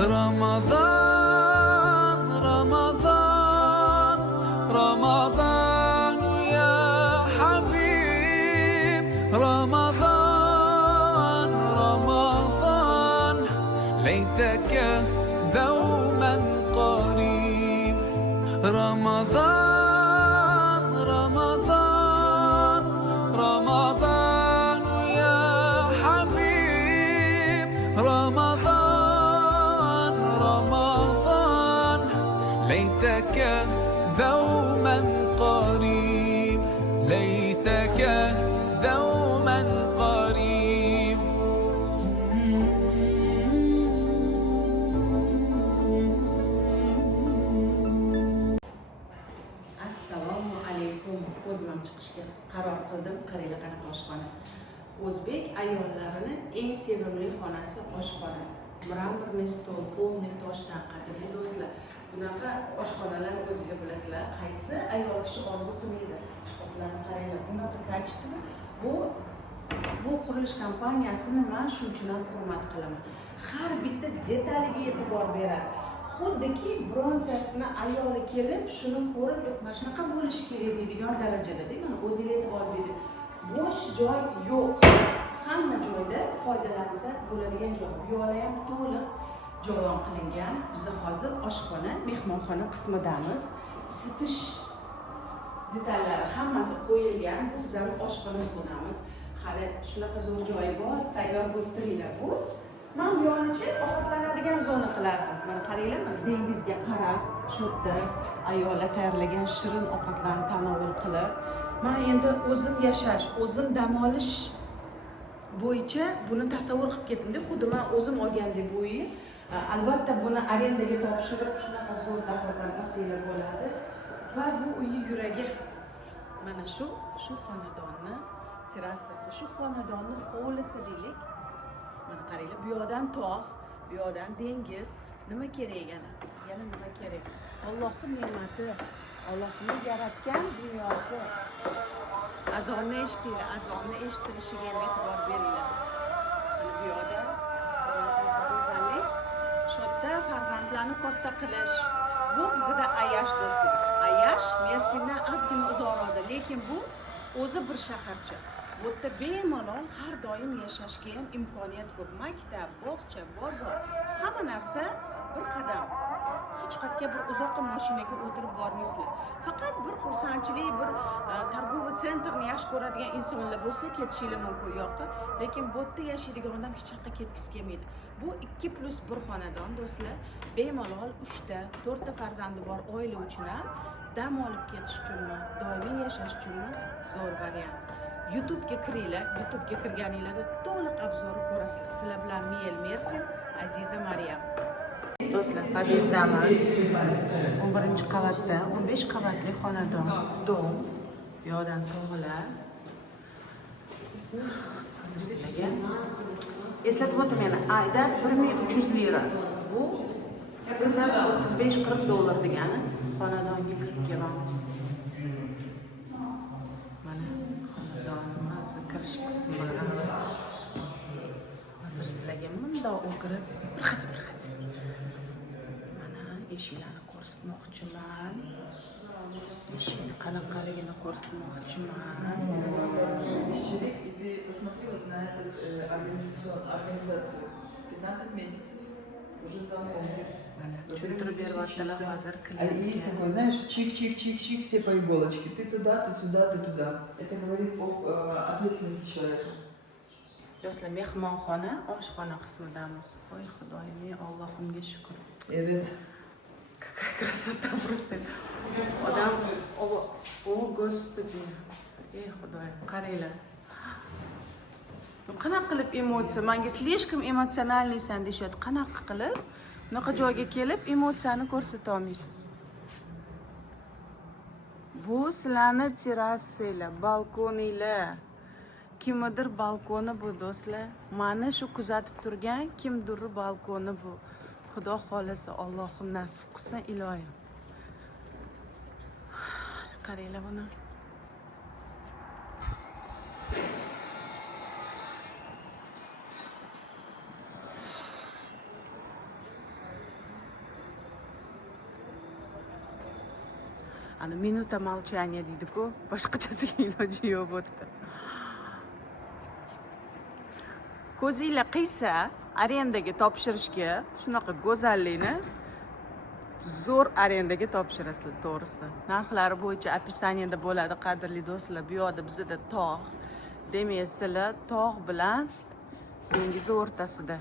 رمضان رمضان رمضان يا حبيب رمضان رمضان ليتك دوما قريب رمضان رمضان رمضان يا حبيب رمضان رمضان ليتك دوما قريب ليتك دوما قريب Assalomu alaykum. Ko'zimam chiqishga qaror qildim. Qaranglar qanaqa oshxona. O'zbek ayollarining eng sevimli xonasi oshxona. Mramorniy stol, polniy toshdan qadrli do'stlar. Bunaqa oshxonalar o'ziga bilasizlar, qaysi ayol kishi orzu qilmaydi. Ishqoqlarni qaranglar, bunaqa kачество. Bu qurilish kompaniyasini men shuncha ham hurmat qilaman. Har bitta detaliga e'tibor beradi. Xuddiki birontasini ayoli kelib shuni ko'rib, mana shunaqa bo'lishi kerak deydigan darajada-da, mana o'zingiz e'tibor bering. Bo'sh joy yo'q. Hamma joyda foydalansa bo'ladigan joy. Bu yo'li ham to'liq joyon qilingan. Biz hozir oshxona, mehmonxona qismidamiz. Isitish detallari hammasi qo'yilgan. Bu bizning oshxona zonamiz. Hali shunaqa zo'r joyi bor, tayyor bo'lib turinglar. Bu men bu yonicha ovqatlanadigan zona qilardim. Mana qaranglar, mana dengizga qarab, shu yerda ayollar tayyorlagan shirin ovqatlarni tanovul qilib, men endi o'zim yashash, o'zim dam olish bo'yicha buni tasavvur qilib ketdim-da, xuddi men o'zim olgandek bu uyi. Albatta buni arendaga topshirib, shunaqa zo'r daxldan olsanglar bo'ladi. Va bu uyi yuragi mana shu xonadonni terrasasi, shu xonadonni hovlisi deylik. Mana qaranglar, bu yoqdan tog', bu yoqdan dengiz. Nima kerak yana? Yana nima kerak? Allohning ne'mati, Allohning yaratgan dunyosi. Azonni eshitinglar, azonni eshitilishiga e'tibor beringlar. Mana bu yoqda go'zallik, shu yerda farzandlarni katta qilish. Bu bizda ayash do'stlar. Ayash Mersindan ozgina uzoqroqda, lekin bu o'zi bir shaharcha. Bu yerda bemalol har doim yashashga ham imkoniyat ko'p. Maktab, bog'cha, bozor, hamma narsa bir qadam. Hech qayerga bir uzoqqa mashinaga o'tirib bormaysizlar. Faqat bir xursandchilik, bir targoviy sentrni yaxshi ko'radigan insonlar bo'lsa, ketishinglar mumkin u yoqqa. Lekin bu yerda yashaydigan odam hech qayerga ketgisi kelmaydi. Bu 2+1 xonadon do'stlar. Bemalol 3 ta, 4 ta farzandi bor oila uchun ham dam olib ketish uchunmi, doimiy yashash uchunmi zo'r variant. YouTube'ga kiringlar. YouTube'ga kirganinglarda to'liq obzorni ko'rasizlar. Sizlar bilan Miyel Mersin, Aziza Maryam. Do'stlar, podyezdamiz. 11-qavatda 15 qavatli xonadon, dom. Bu yoqdan tog'lar. Hozir sizlarga eslatib o'taman, ayda 1300 lira. Bu jildan $35-40 degani. Xonadonga kirib kelamiz. Mana xonadonimiz kirish qismi. Hozir sizlarga bundoq o'kirib bir xat. Mana eshiklarni ko'rsatmoqchiman. Eshik qanaqaligini ko'rsatmoqchiman. И ты посмотри вот на эту организацию. 15 месяцев. Уже сдан комплекс. Tushuntirib beryaptilar hozir И klientga. такой, знаешь, чик-чик-чик-чик, все по иголочке. Ты туда, ты сюда, ты туда. Это говорит о ответственности человека. Do'stlar, mehmonxona, oshxona qismidamiz. Voy xudoyim, Allohimga shukr. Evet. Какая красота просто. Odam, o Господи. Ey xudoyim, qaranglar. Qanaqa qilib emotsiya, menga слишком emotsionalnisan deyshadi. Qanaqa qilib bunaqa joyga kelib emotsiyani ko'rsata olmaysiz? Bu sizlarni terrasanglar, balkoninglar. Kimdir balkoni bu do'stlar. Meni shu kuzatib turgan kimdir balkoni bu. Xudo xolasa, Allohim nasib qilsa, iloyim. Qaranglar buni. Ana minuta молчания deydi-ku, boshqachasiga iloji yo'q bo'ldi. Ko'zinglar qiysa, arendaga topshirishga shunaqa go'zallikni zo'r arendaga topshirasizlar, to'g'risi. Narxlari bo'yicha описаниеda bo'ladi, qadrli do'stlar. Bu yoqda bizda tog', demaysizlar, tog' bilan dengiz o'rtasida.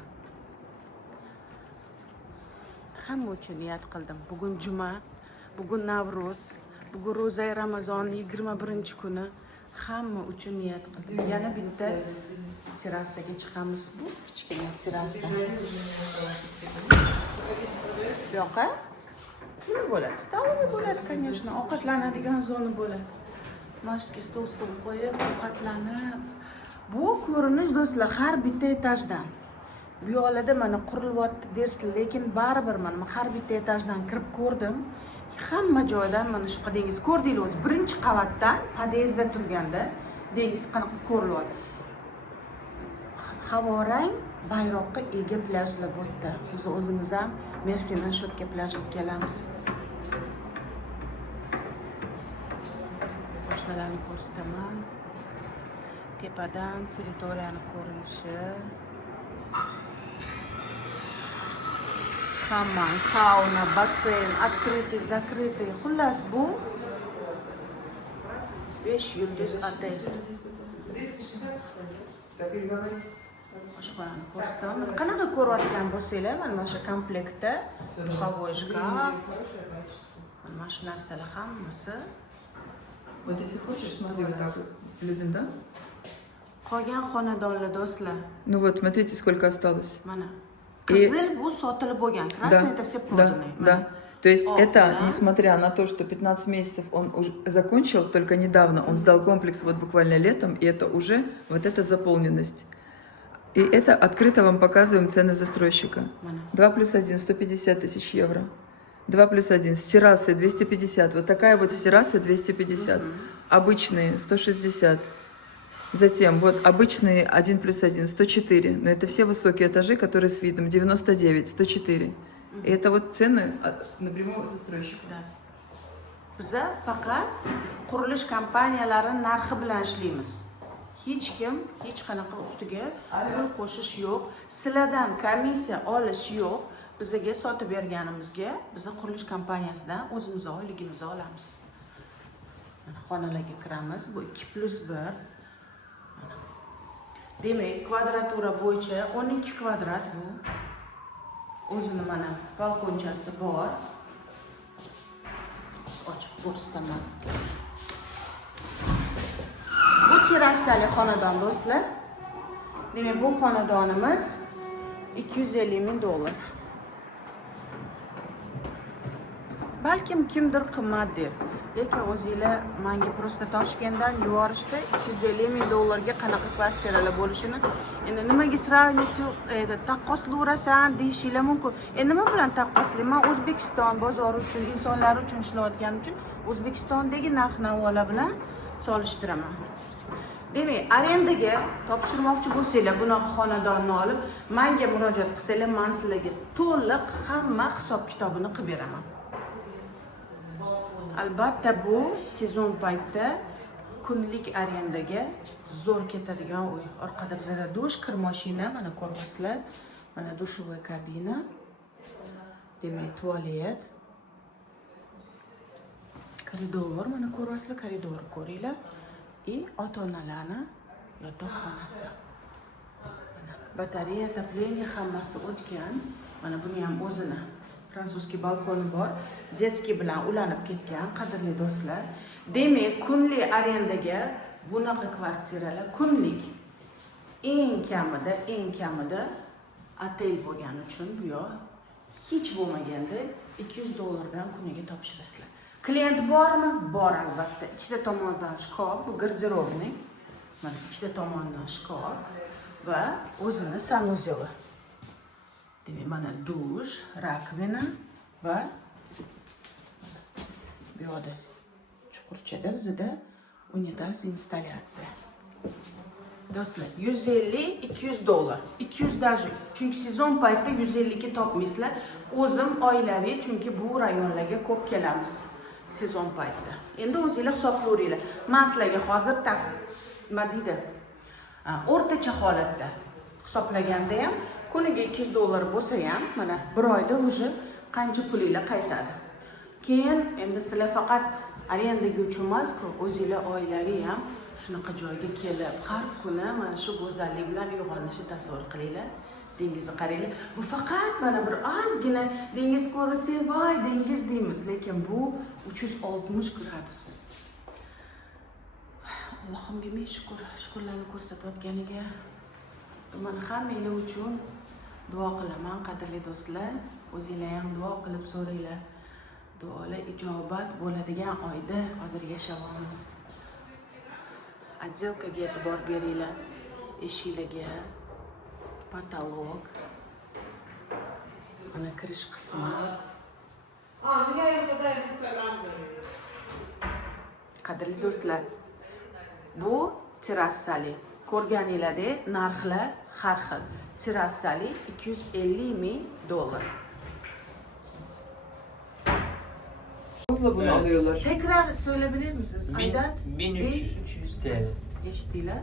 Hamma uchun niyat qildim. Bugun juma, bugun Navruz, bugun ro'za Ramazon 21-kuni. Hamma uchun niyat qildim. Yana bitta terrasaga chiqamiz. Bu kichkina terrasa. Bu yoqqa nima bo'ladi? Stoloviy bo'ladi, конечно. Ovqatlanadigan zona bo'ladi. Mashqga stol qo'yib, ovqatlanib. Bu ko'rinish do'stlar har bitta etajdan. Bu yoqlarda mana qurilyapti dersizlar, lekin baribir men har bitta etajdan kirib ko'rdim. Hamma joydan mana shu dengiz ko'rdinglar o'zi. Birinchi qavatdan podyezdda turganda dengiz qanaqa ko'rilyapti. Havorang bayroqqa ega plyajlar bu yerda. Biz o'zimiz ham Mersindan Shotga plyajga kelamiz. Qo'shnilarni ko'rsataman. Tepadan territoriyani ko'rinishi. Hamma sauna, basseyn, открытый, закрытый. Xullas bu 5 yulduz otel. Oshxonani ko'rsataman. Qanaqa ko'rayotgan bo'lsanglar, mana shu komplektda dуховой шкаф, mana shu narsalar hammasi. Вот если хочешь, смотри, вот так вот людям, да? Qolgan xonadonlar do'stlar. Ну вот, смотрите, сколько осталось. Mana. Qizil bu sotilib bo'lgan. Krasnoy это все проданное. Да. То есть О, это, да. несмотря на то, что 15 месяцев он уже закончил, только недавно он сдал комплекс вот буквально летом, и это уже вот эта заполненность. И это открыто вам показываем цены застройщика. 2 плюс 1, 150 тысяч евро. 2 плюс 1 с террасой 250. Вот такая вот с террасой 250. Обычные 160. Затем вот обычные 1 плюс 1 104. Но это все высокие этажи, которые с видом 99, 104. И это вот цены напрямую от застройщика. Да. Biza faqat qurilish kompaniyalari narxi bilan ishlaymiz. Hech kim hech qanaqa ustiga pul qo'shish yo'q. Sizlardan komissiya olish yo'q. Bizga sotib berganimizga biz qurilish kompaniyasidan o'zimiz oyligimizni olamiz. Mana xonalarga kiramiz. Bu 2+1. Demak, kvadratura bo'yicha 12 kvadrat bu. O'zini mana balkonchasi bor. Ochib ko'rsataman. Bu terrasali xonadon do'stlar. Demak, bu xonadonimiz 250 ming dollar. Balkim kimdir qimmat der. Lekin o'zinglar menga prosta Toshkentdan yuborishdi 250 ming dollarga qanaqa kvartiralar bo'lishini. Endi nimaga sravnitib taqqoslayverasan deyishinglar mumkin. Endi nima bilan taqqoslayman? O'zbekiston bozori uchun, insonlar uchun ishlayotganim uchun O'zbekistondagi narx-navolar bilan solishtiraman. Demak, arendaga topshirmoqchi bo'lsanglar, bunaqa xonadonni olib, menga murojaat qilsanglar, men sizlarga to'liq hamma hisob-kitobini qilib beraman. Albatta bu sezon paytida kunlik arendaga zo'r ketadigan uy. Orqada bizda dush, kir mashina, mana ko'ryapsizlar. Mana dushovoy kabina. Demak, tualet. Koridor, mana ko'ryapsizlar, koridorni ko'ringlar. И ota-onalarni yotoqxonasi. Batareya, отопление hammasi o'tgan. Mana buni ham o'zini fransuzskiy balkoni bor. Jetski bilan ulanib ketgan, qadrli do'stlar. Demak, kunlik arendaga bunaqa kvartiralar kunlik eng kamida otel bo'lgani uchun bu yoq hech bo'lmaganda 200 dollardan kuniga topshirasizlar. Klient bormi? Bor albatta. Ikkita tomondan shkaf, bu garderobniy. Mana ikkita tomondan shkaf va o'zini sanuzyeli. Demak, mana dush, rakvina va bu yoqda chuqurchada bizda unitaz installyatsiya. Do'stlar, 150-200 dollar. 200 даже. Chunki sezon paytida 150 ga topmaysizlar. O'zim oilaviy, chunki bu rayonlarga ko'p kelamiz. sezon payti. Endi o'zingizlar hisoblayveringlar. Men sizlarga hozir nima deydi? O'rtacha holatda hisoblaganda ham kuniga $200 bo'lsa ham, mana bir oyda уже qancha pulinglar qaytadi. Keyin endi sizlar faqat arendaga uchun emas-ku, o'zingizlar oilaviy ham shunaqa joyga kelib, har kuni mana shu go'zallik bilan uyg'onishni tasavvur qilinglar. Dengizni qaranglar. Bu faqat mana bir ozgina dengiz ko'rsak, voy dengiz deymiz, lekin bu 360 gradus. Allohimga ming shukrlarni ko'rsatayotganiga. Mana hammanglar uchun duo qilaman, qadrli do'stlar. O'zingizlar ham duo qilib so'ranglar. Duolar ijobat bo'ladigan oyda hozir yashayapmiz. Отделкаga e'tibor beringlar. Eshiklarga, потолок. Mana kirish qismi. Qadrli do'stlar, bu terrasali. Ko'rganinglardek narxlar har xil. Terrasali $250,000. Fazla bunu alıyorlar. Tekrar söyleyebilir misiniz? Aydan 1300 TL. eshitdinglar?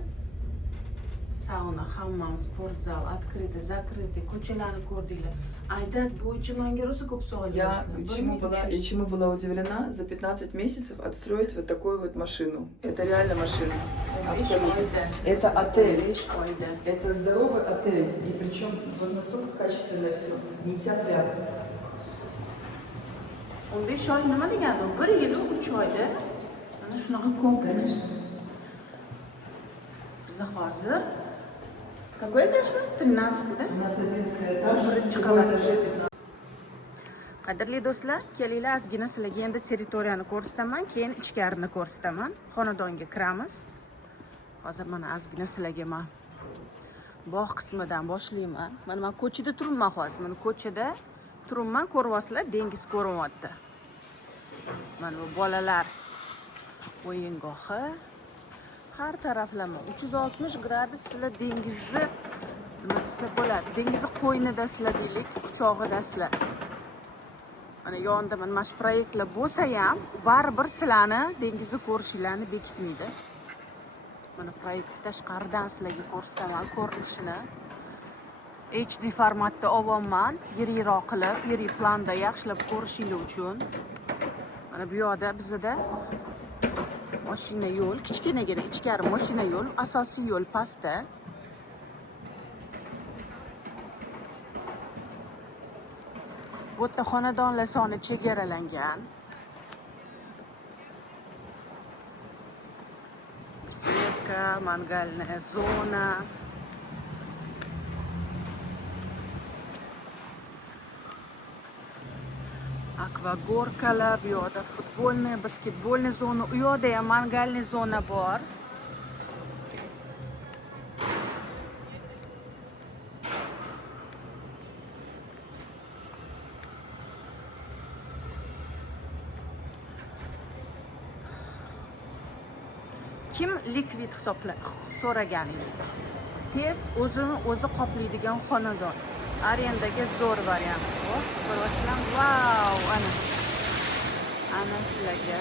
Sauna, hammam, sport zal, открытый, закрытый, ko'chalarni ko'rdinglar. Aydan bu uchun menga rosa ko'p savol Я чему была удивлена за 15 месяцев отстроить вот такую вот машину. Это реально машина. Абсолютно. Это отель. Это здоровый отель. И причем вот настолько качественное все. Не театрят. 15 oy nima degani? 1 yil 3 oyda mana shunaqa kompleks. Bizda hozir какой этаж? 13-da. У нас 11 этаж. Qadrli do'stlar, kelinglar ozgina sizlarga endi territoriyani ko'rsataman, keyin ichkarini ko'rsataman. Xonadonga kiramiz. Hozir mana ozgina sizlarga men bog' qismidan boshlayman. Mana men ko'chada turibman hozir. Mana ko'chada turibman, ko'ryapsizlar, dengiz ko'rinyapti. Mana bu bolalar o'yingohi. Har taraflama 360 gradus sizlar dengizni nima desa bo'ladi? Dengizni qo'ynida sizlar deylik, quchog'ida sizlar. Mana yonda mana shu proyektlar bo'lsa ham, baribir sizlarni dengizni ko'rishinglarni bekitmaydi. Mana proyektni tashqaridan sizlarga ko'rsataman ko'rinishini. HD formatda olyapman, yirikroq qilib, yirik planda yaxshilab ko'rishinglar uchun. Mana bu yoqda bizda mashina yo'l, kichkinagina ichkari mashina yo'l, asosiy yo'l pastda. Bu yerda xonadonlar soni chegaralangan. Besetka, mangalная zona. Akvagorkalar, bu yoqda futbolniy, basketbolniy zona, u yoqda ham mangalniy zona bor. Kim likvid so'raganingiz? Tez o'zini o'zi qoplaydigan xonadon. Arendaga zo'r variant bor. Ko'rasizlar, vau, ana sizlarga.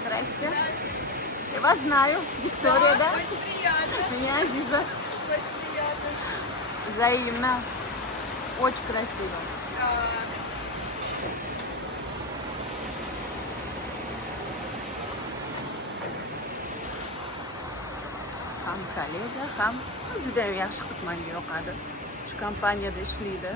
Здрасте. Я вас знаю, Виктория, да? Очень приятно. Меня Азиза. Очень приятно. Взаимно. Очень красиво. Ham kollega, ham juda yaxshi qiz menga yoqadi. Shu kompaniyada ishlaydi.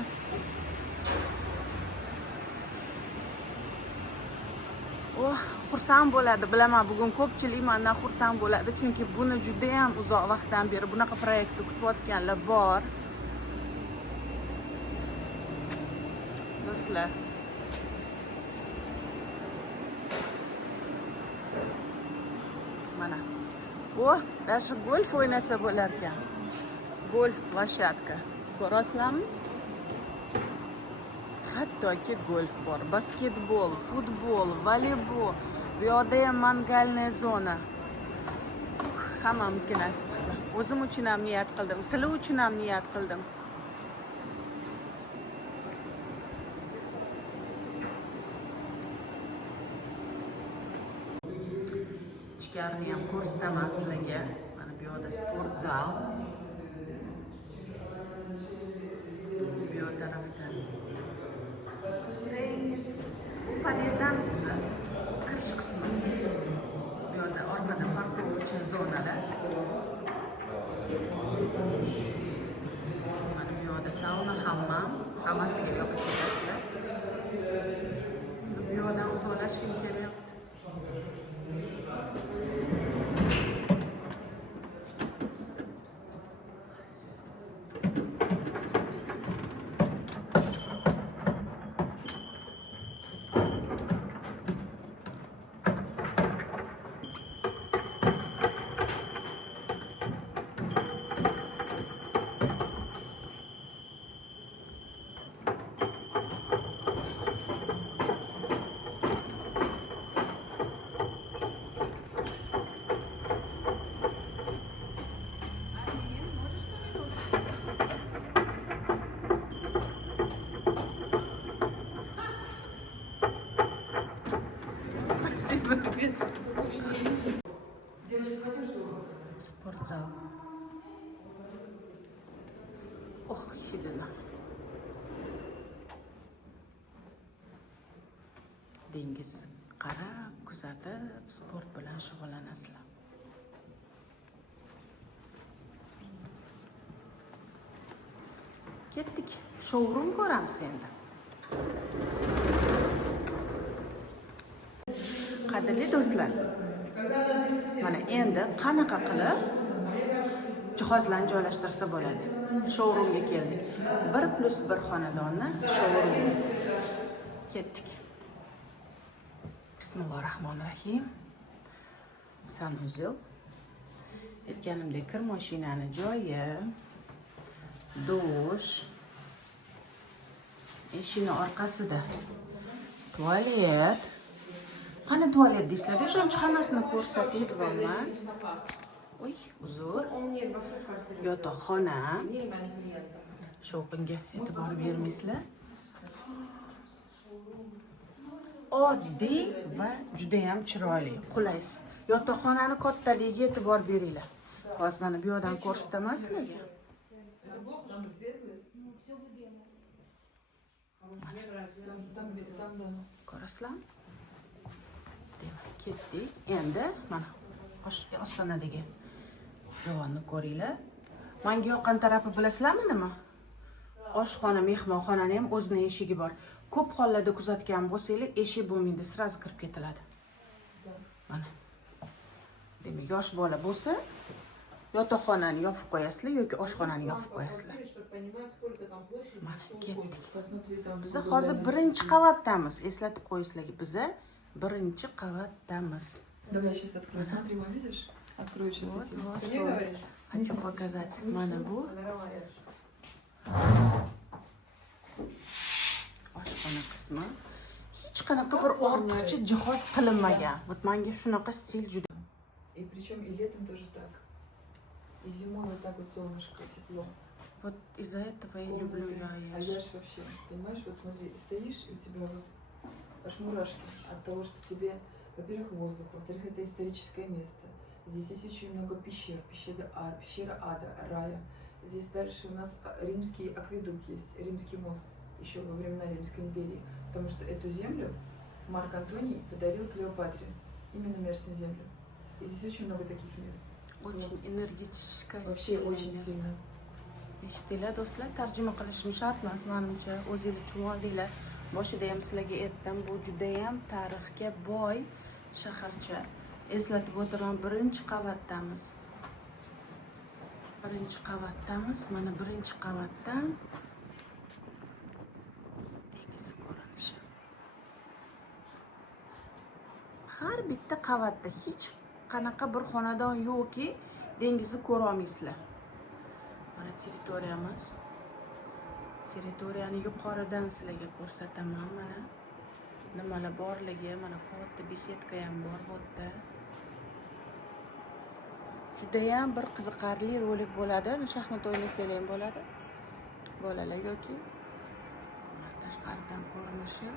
Xursand bo'ladi, bilaman, bugun ko'pchilik mendan xursand bo'ladi, chunki buni juda ham uzoq vaqtdan beri bunaqa proyektni kutayotganlar bor. Do'stlar, mana даже golf o'ynasa bo'lar ekan. Golf plashatka. Ko'rasizlarmi? Hattoki golf bor, basketbol, futbol, voleybol. Bu yoqda ham mangalniy zona. Hammamizga nasib qilsa. O'zim uchun ham niyat qildim, sizlar uchun ham niyat qildim. ichkarini ham ko'rsataman sizlarga. Mana bu yoqda sport zal. Bu yoq tarafda dengiz. Bu podyezdamiz biz. Kirish qismi. Bu yoqda orqada parkov uchun zonalar. Mana bu yoqda sauna, hammam, hammasiga yopib ketasizlar. Bu yoqdan uzoqlashgim kelyapti. Спортзал. Ох, hidini. Dengiz qarab, kuzatib, sport bilan shug'ullanasizlar. Ketdik. Showroom ko'ramiz endi. Qadrli do'stlar, mana endi qanaqa qilib jihozlarni joylashtirsa bo'ladi. Showroomga keldik. 1+1 xonadonni showroom. Ketdik. Bismillahirrohmanirrohim. Sanuzel. Aytganimdek, kir mashinani joyi, dush, eshikning orqasida tualet. Qani tualet deysizlar, o'shancha hammasini ko'rsatib bo'lman. Oy, uzr. Yotoqxona. Shopinga e'tibor bermaysizlar. Oddiy va juda ham chiroyli, qulay. Yotoqxonani kattaligiga e'tibor beringlar. Hozir mana bu yoqdan ko'rsataman sizlarga. Ko'rasizlarmi? Ketdik. Endi mana ostonadagi javonni ko'ringlar. Menga yoqqan tarafi bilasizlarmi nima? Oshxona, mehmonxonani ham o'zining eshigi bor. Ko'p hollarda kuzatgan bo'lsanglar, eshik bo'lmaydi, sразу kirib ketiladi. Mana. Demak, yosh bola bo'lsa, yotoqxonani yopib qo'yasizlar yoki oshxonani yopib qo'yasizlar. Mana ketdik. Biz hozir birinchi qavatdamiz. Eslatib qo'yinglarga, biz birinchi qavatdamiz. Давай я сейчас открою. Смотри, вон видишь? Открою сейчас эти. Хочу показать. Mana bu oshxona qismi. Hech qanaqa bir ortiqcha jihoz qilinmagan. Вот menga shunaqa stil juda. И причем и летом тоже так. И зимой вот так вот солнышко, тепло. Вот из-за этого я люблю А я Яеш. ж вообще, понимаешь, вот смотри, стоишь, и у тебя вот аж мурашки от того, что тебе, во-первых, воздух, во-вторых, это историческое место. Здесь есть очень много пещер, пещера Ада, рая. Здесь дальше у нас римский акведук есть, римский мост, еще во времена Римской империи. Потому что эту землю Марк Антоний подарил Клеопатре, именно Мерсин землю. И здесь очень много таких мест. Очень энергетическое, Вообще очень место. сильно. Eshitdinglar do'stlar, tarjima qilishim shart emas, menimcha o'zingiz tushunib oldinglar. Boshida ham sizlarga aytdim, bu juda ham tarixga boy shaharcha. Eslatib o'tiraman, birinchi qavatdamiz. Birinchi qavatdamiz. Mana birinchi qavatdan dengiz ko'rinishi. Har bitta qavatda hech qanaqa bir xonadon yo'qki, dengizni ko'ra olmaysizlar. Mana territoriyamiz. Territoriyani yuqoridan sizlarga ko'rsataman. Mana nimalar borligi, mana katta besetka ham bor bu yerda. Juda ham bir qiziqarli rolik bo'ladi. Shaxmat o'ynasanglar ham bo'ladi. Bolalar yoki tashqaridan ko'rinishi.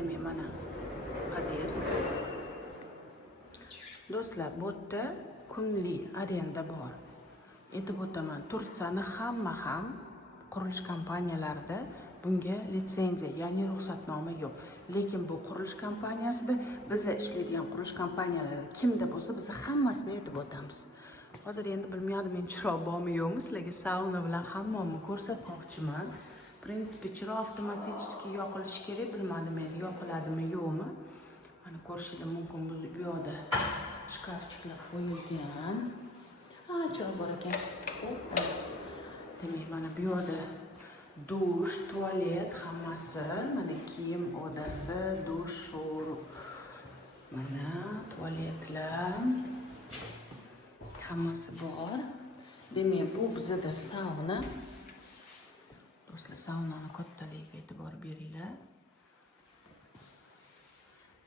demak mana pod'ezd. Do'stlar, bu yerda kunli arenda bor. Aytib o'taman, Turkiyani hamma ham qurilish kompaniyalarida bunga litsenziya, ya'ni ruxsatnoma yo'q. Lekin bu qurilish kompaniyasida bizlar ishlaydigan qurilish kompaniyalari kimda bo'lsa, biz hammasini aytib o'tamiz. Hozir endi bilmayman, men chiroq bormi yo'qmi, sizlarga sauna bilan hammomni ko'rsatmoqchiman. Prinsipi chiroq avtomatik yoqilishi kerak, bilmadim men yoqiladimi yo'qmi. Mana ko'rishingiz mumkin, bu yoqda shkafchiklar qo'yilgan. Chiroq bor ekan. Demak, mana bu yoqda dush, tualet hammasi, mana kiyim odasi, dush, sho'r. Mana tualetlar hammasi bor. Demak, bu bizda sauna. Do'stlar, saunani kattaligiga e'tibor beringlar.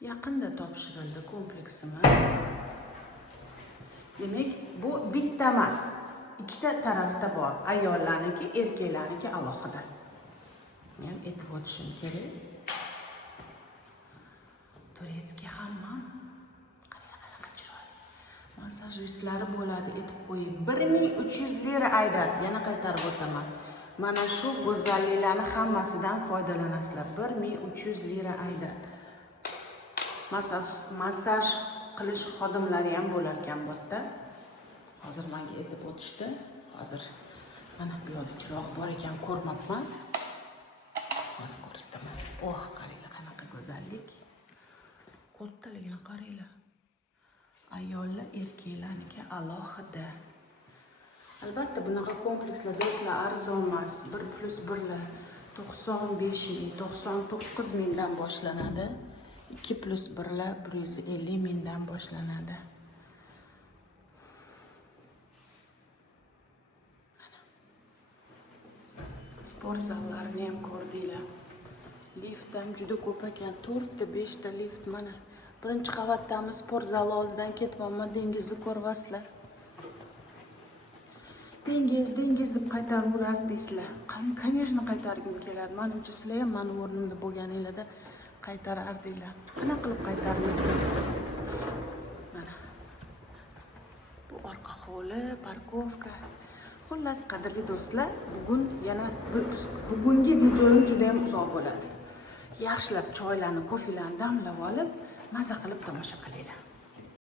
Yaqinda topshirildi kompleksimiz. Demak, bu bitta emas, ikkita tarafda bor. Ayollarniki, erkaklarniki alohida. Men aytib o'tishim kerak. Turetskiy hamma qanaqa chiroyli. Massajistlari bo'ladi, aytib qo'ying. 1300 lira aydat, yana qaytarib o'taman. Mana shu go'zalliklarning hammasidan foydalanasizlar. 1300 lira aydat. Massaj qilish xodimlari ham bo'lar ekan bu yerda. Hozir menga aytib o'tishdi. Hozir mana bu yerda chiroq bor ekan, ko'rmabman. Hozir ko'rsataman. Qaranglar, qanaqa go'zallik. Kattaligini qaranglar. Ayollar, erkaklarniki alohida. Albatta bunaqa komplekslar do'stlar arzon emas. 1+1lar 95 ming, 99 mingdan boshlanadi. 2+1lar 150 mingdan boshlanadi. Sport zallarini ham ko'rdinglar. Lift ham juda ko'p ekan. 4 ta 5 ta lift mana. Birinchi qavatdamiz sport zali oldidan ketyapman, dengizni ko'ryapsizlar. Dengiz deb qaytaraverasiz deysizlar. Конечно, qaytargim keladi. Menimcha sizlar ham meni o'rnimda bo'lganinglarda qaytarardinglar. Qanaqa qilib qaytarmaysizlar? Mana. Bu orqa hovli, parkovka. Xullas, qadrli do'stlar, bugungi videoim juda ham uzoq bo'ladi. Yaxshilab choylarni, kofelarni damlab olib, maza qilib tomosha qilinglar.